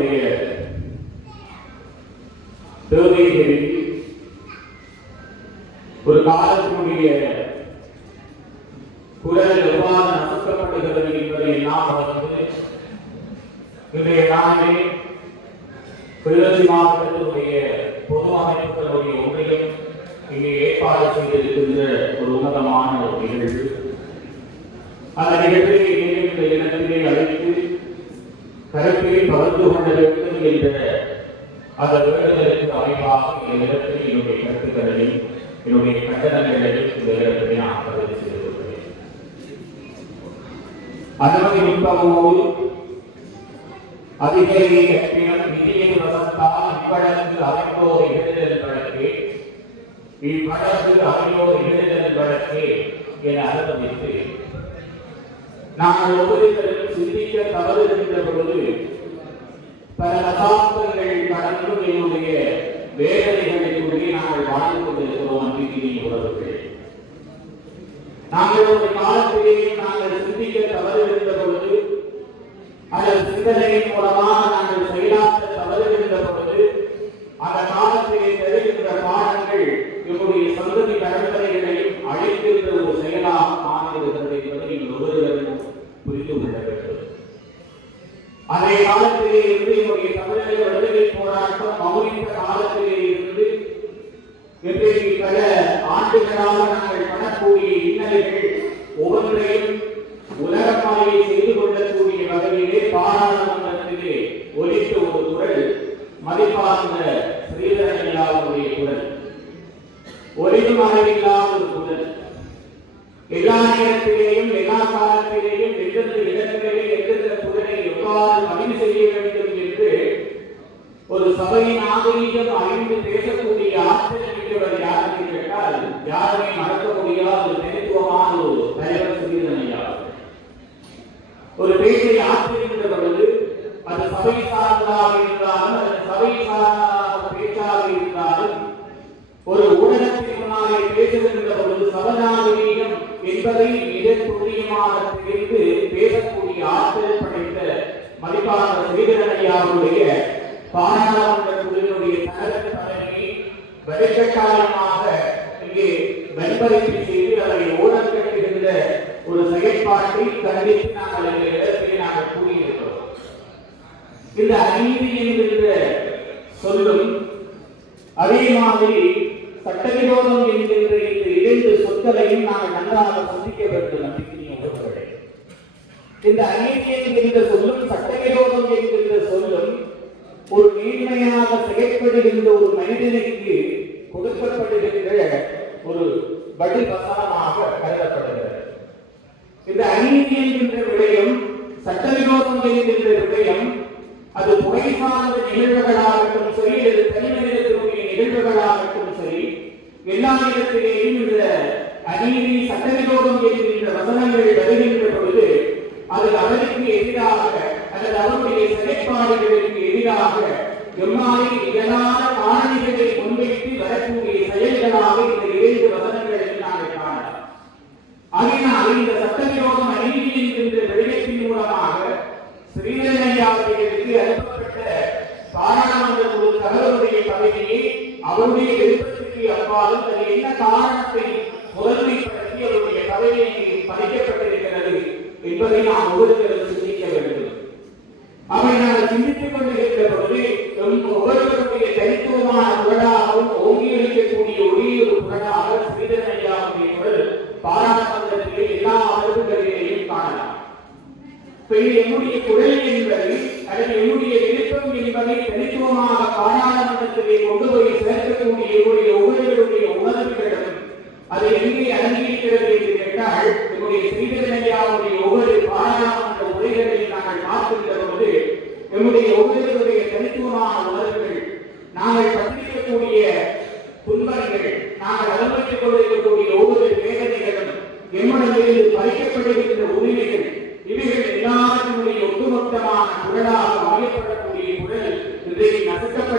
நம்முடைய தேவைகளில் ஒரு காலத்தினுடைய குரல் எவ்வாறு நசுக்கப்படுகிறது என்பதை நாம் வந்து இன்றைய நாளே கிழக்கு மாவட்டத்தினுடைய பொது அமைப்புகளுடைய ஒன்றியம் இங்கே ஏற்பாடு செய்திருக்கின்ற ஒரு உன்னதமான ஒரு நிகழ்வு. அந்த நிகழ்வை இந்த இடத்திலே அழைத்து கருத்தில் பகிர்ந்து கொள்ள வேண்டும் என்ற அந்த வேண்டுதலுக்கு அமைவாக என்னுடைய கருத்துக்களையும் என்னுடைய கண்டனங்களையும் இந்த இடத்திலே நான் பதிவு செய்து கொள்கிறேன். அனுமதி நிற்பவோடு அதிகாரியை கட்டிடம் நிதியை இவ்வழக்கு வழக்கு இவ்வழக்கு அமைந்தோர் வழக்கு என அனுமதித்து நாங்கள் ஒவ்வொருத்தரும் சிந்திக்க தவறு இருக்கின்ற பொழுது பல தசாப்தங்கள் கடந்து என்னுடைய வேதனைகளுக்குள்ளே நாங்கள் வாழ்ந்து கொண்டிருக்கிறோம் அன்பிற்கினி உறவுகள் நாங்கள் ஒரு காலத்திலேயே நாங்கள் சிந்திக்க தவறு இருந்த பொழுது அல்லது சிந்தனையின் மூலமாக அதே காலத்திலே இருந்து என்னுடைய தமிழக விடுதலை போராட்டம் மௌனித்த காலத்திலே இருந்து இன்றைக்கு பல ஆண்டுகளாக நாங்கள் படக்கூடிய இன்னல்கள் ஒவ்வொன்றையும் உலகமாயை செய்து கொள்ளக்கூடிய வகையிலே பாராளுமன்றத்திலே ஒலித்த ஒரு குரல் மதிப்பார்ந்த ஸ்ரீதரனில்லாவுடைய குரல். ஒலிக்கும் அளவில்லாத ஒரு குரல். எல்லா நேரத்திலேயும் எல்லா காலத்திலேயும் எந்தெந்த சபையின் நாகரீகம் அறிந்து பேசக்கூடிய ஆற்றல் யார் என்று கேட்டால் யாருமே மறக்க முடியாத ஒரு தனித்துவமான ஒரு தலைவர் சிறிதனையா ஒரு பேச்சை ஆற்றுகின்ற பொழுது அது சபை சார்ந்ததாக இருந்தாலும் அது சபை சார்ந்த பேச்சாக இருந்தாலும் ஒரு ஊடகத்தின் முன்னாலே பேசுகின்ற பொழுது சபநாகரீகம் என்பதை மிக துல்லியமாக தெரிந்து பேசக்கூடிய ஆற்றல் படைத்த மதிப்பான ஸ்ரீதரனையாவுடைய பாராளுமன்ற குழுவினுடைய தகவல் தலைமையை இங்கே வன்பரிப்பு செய்து அதை கட்டுகின்ற ஒரு செயற்பாட்டை கண்டித்து நாங்கள் இந்த நாங்கள் கூறியிருக்கிறோம். இந்த அநீதி என்கின்ற சொல்லும் அதே மாதிரி சட்டவிரோதம் என்கின்ற இந்த இரண்டு சொற்களையும் நாங்கள் நன்றாக சந்திக்க வேண்டும் நம்பிக்கை இந்த அநீதி என்கின்ற சொல்லும் சட்டவிரோதம் என்கின்ற சொல்லும் ஒரு செயற்படுகின்ற ஒரு மனிதனுக்கு கொடுக்கப்படுகின்ற ஒரு பதில் வசனமாக கருதப்படுகிறது. இந்த அநீதி என்கின்ற விடயம் சட்டவிரோதம் என்கின்ற விடயம் அது முறை சார்ந்த நிகழ்வுகளாகட்டும் சரி அல்லது தனிமனிதத்தினுடைய நிகழ்வுகளாகட்டும் சரி எல்லா இடத்திலேயும் இந்த அநீதி சட்டவிரோதம் என்கின்ற வசனங்கள் வருகின்ற பொழுது அது அவருக்கு எதிராக அல்லது அவருடைய செயற்பாடுகளுக்கு எதிராக எம்மாவை நிகழான காரணிகளை முன்வைத்து வரக்கூடிய செயல்களாக இந்த இரண்டு வசனங்களை நாங்கள் காணலாம். ஆகையினால் இந்த சட்டவிரோதம் அநீதி என்கின்ற விடயத்தின் மூலமாக ஸ்ரீதனையாவர்களுக்கு அனுப்பப்பட்ட பாராளுமன்ற குழு தலைவருடைய பதவியை அவருடைய விருப்பத்திற்கு அப்பாலும் அது என்ன காரணத்தை முதன்மைப்படுத்தி அவருடைய பதவியை பதிக்கப்பட்டிருக்கிறது என்பதை நாம் ஒவ்வொருவரும் சிந்திக்க வேண்டும். அவை நாங்கள் சிந்தித்துக் கொண்டிருக்கிற பொழுது என்னுடைய குரல் என்பது அல்லது என்னுடைய விருப்பம் என்பதை தனித்துவமாக பாராளுமன்றத்திலே கொண்டு போய் சேர்க்கக்கூடிய என்னுடைய உணர்வுகளுடைய உணர்வுகளும் அது எங்கே அடங்கியிருக்கிறது என்று கேட்டால் என்னுடைய ஸ்ரீதரனையாவுடைய ஒவ்வொரு பாராளுமன்ற உரைகளை நாங்கள் பார்க்கின்ற போது என்னுடைய ஒவ்வொருவருடைய தனித்துவமான உணர்வுகள் நாங்கள் பற்றிருக்கக்கூடிய துன்பங்கள் நாங்கள் அனுபவித்துக் கொண்டிருக்கக்கூடிய ஒவ்வொரு வேதனைகளும் எம்மிடமிருந்து பறிக்கப்படுகின்ற உரிமைகள்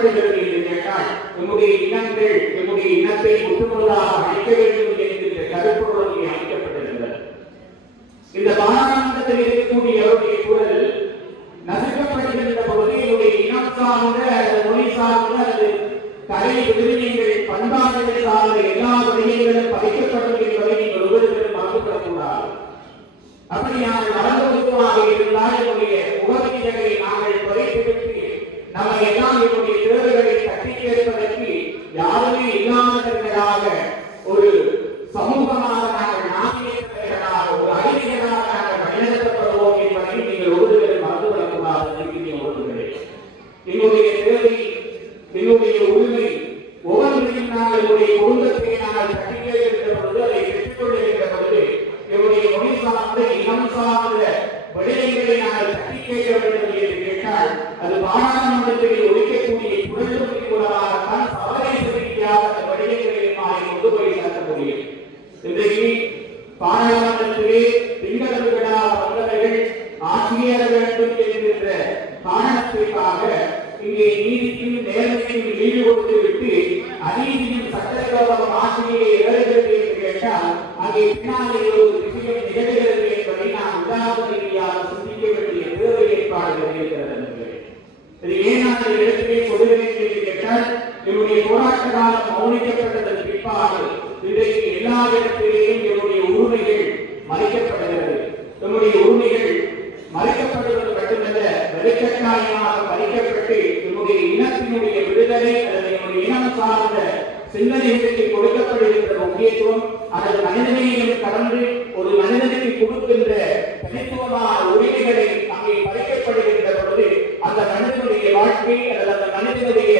நசுக்கப்படுகிறது என்று கேட்டால் நம்முடைய இனங்கள் நம்முடைய இனத்தை ஒட்டுமுழுதாக அழிக்க வேண்டும் என்கின்ற கருப்பொருள் இங்கே அமைக்கப்பட்டிருக்கிறது இந்த பாராளுமன்றத்தில் இருக்கக்கூடிய அவருடைய குரல் நசுக்கப்படுகின்ற பொழுது என்னுடைய இனம் சார்ந்த அல்லது மொழி சார்ந்த அல்லது கலை விடுதலைகள் பண்பாடுகள் சார்ந்த எல்லா விடயங்களும் பதிக்கப்படும் என்பதை நீங்கள் ஒருவருக்கும் மறந்துவிடக்கூடாது. அப்படியான நடந்துமாக இருந்தால் என்னுடைய உலக நம்ம எல்லாம் இவருடைய தேவைகளை தட்டி கேட்பதற்கு யாருமே இல்லாதவர்களாக ஒரு சமூகமாக நாங்கள் நாகரிகர்களாக ஒரு அறிஞர்களாக நாங்கள் வழிநடத்தப்படுவோம் என்பதை நீங்கள் ஒருவர்கள் மறந்துவிடக்கூடாது நம்பிக்கை ஒருவர்களே என்னுடைய தேவை என்னுடைய உரிமை ஒவ்வொன்றையும் நாங்கள் என்னுடைய குடும்பத்தை நாங்கள் தட்டி கேட்கின்ற பொழுது அதை பெற்றுக்கொள்கின்ற பொழுது என்னுடைய மொழி சார்ந்த இனம் சார்ந்த விடயங்களை நாங்கள் தட்டி கேட்க வேண்டும் என்று கேட்டால் அது பாராளுமன்றத்தில் காரணத்திற்காக இங்கே நீதிக்கும் நேரத்தையும் ஈடு கொடுத்து விட்டு அநீதியும் சட்டவிரோதம் ஆட்சியை ஏறுகிறது என்று கேட்டால் அங்கே பின்னாலே ஒரு விஷயம் நிகழ்கிறது என்பதை நாம் உதாரண ரீதியாக சிந்திக்க வேண்டிய தேவை ஏற்பாடுகள் இருக்கிறது இது ஏன் அந்த இந்த இடத்திலே சொல்லுகிறேன் என்று கேட்டால் என்னுடைய போராட்ட காலம் மௌனிக்கப்பட்டதன் பிற்பாடு இன்றைக்கு எல்லா இடத்திலேயும் என்னுடைய உரிமைகள் மறைக்க நம்முடைய உரிமைகள் மறைக்கப்படுவது நெருக்கட்டாயமாக பறிக்கப்பட்டு மறைக்கப்பட்டு நம்முடைய இனத்தினுடைய விடுதலை அல்லது நம்முடைய இனம் சார்ந்த சிந்தனைகளுக்கு கொடுக்கப்படுகின்ற முக்கியத்துவம் அல்லது மனிதனையும் கடந்து ஒரு மனிதனுக்கு கொடுக்கின்ற தனித்துவமான உரிமைகளை அங்கே பறிக்கப்படுகின்ற பொழுது அந்த மனிதனுடைய வாழ்க்கை அல்லது அந்த மனிதனுடைய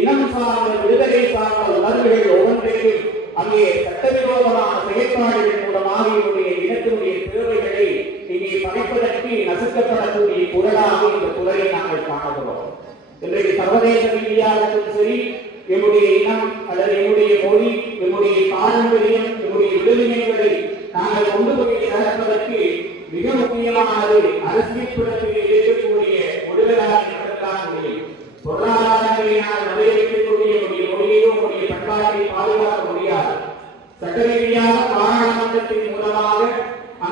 இனம் சார்ந்த விடுதலை சார்ந்த உணர்வுகள் ஒவ்வொன்றையும் அங்கே சட்டவிரோதமான செயற்பாடுகள் மூலமாக இவருடைய இனத்தினுடைய தேவைகளை இங்கே பறிப்பதற்கு படைப்பதற்கு நசுக்கப்படக்கூடிய குரலாக இந்த குரலை நாங்கள் காணுகிறோம். இன்றைக்கு சர்வதேச ரீதியாகவும் சரி எம்முடைய இனம் அல்லது எம்முடைய மொழி எம்முடைய பாரம்பரியம் எம்முடைய விடுதலைகளை நாங்கள் கொண்டு போய் நடப்பதற்கு மிக முக்கியமானது அரசியல் புலத்தில் இருக்கக்கூடிய விடுதலாக நடத்தான் முடியும்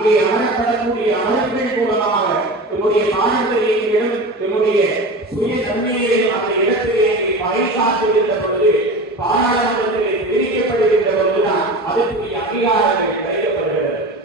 நம்முடைய கவனப்படக்கூடிய அமைப்பின் மூலமாக நம்முடைய பாரம்பரிய இடம் நம்முடைய சுய தன்மையை அந்த இடத்திலே பறைசாற்றுகின்ற பொழுது பாராளுமன்றத்திலே பிரிக்கப்படுகின்ற பொழுதுதான் அதற்குரிய அங்கீகாரங்கள்